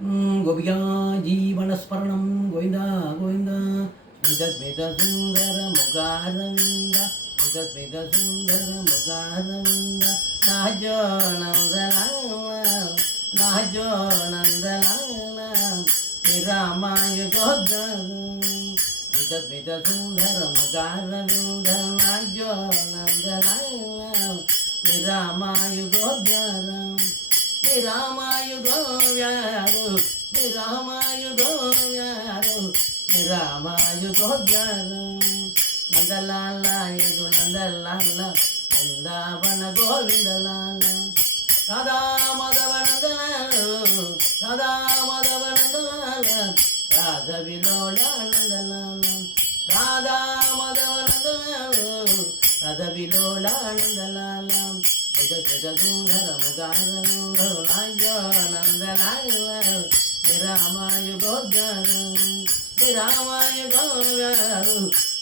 गोपिका जीवनस्मरणं गोविन्द गोविन्द स्मितस्मितसुन्दरमुखारविन्द स्मितस्मितसुन्दरमुखारविन्द नाजो नन्दलाला रामाय गोगरं स्मितस्मितसुन्दरमुखारविन्द नाजो नन्दलाला रामाय गोगरं रामायुगो व्यारो रामायुगो व्यारो रामायुगो व्यारो नंदलाल यदु नंदलाल वृंदावन गोविंदलाल राधा माधव नंदलाल राधा माधव नंदलाल राधा विलोला नंदलाल राधा माधव नंदलाल राधा विलोला नंदलाल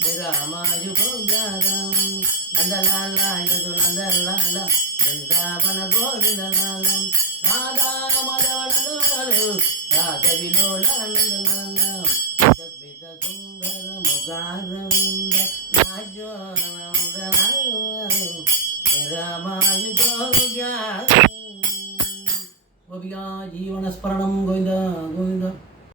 रामायुगो नंदलाल यदु नंदलाल वृंदावन गोविंदलाल राधा माधव नंदलाल राधा विलोला नंदलाल सुंदर मुखारविंद नाजो नंदलाल रामायुगो गोपिका जीवनस्मरणं गोविन्द गोविन्द।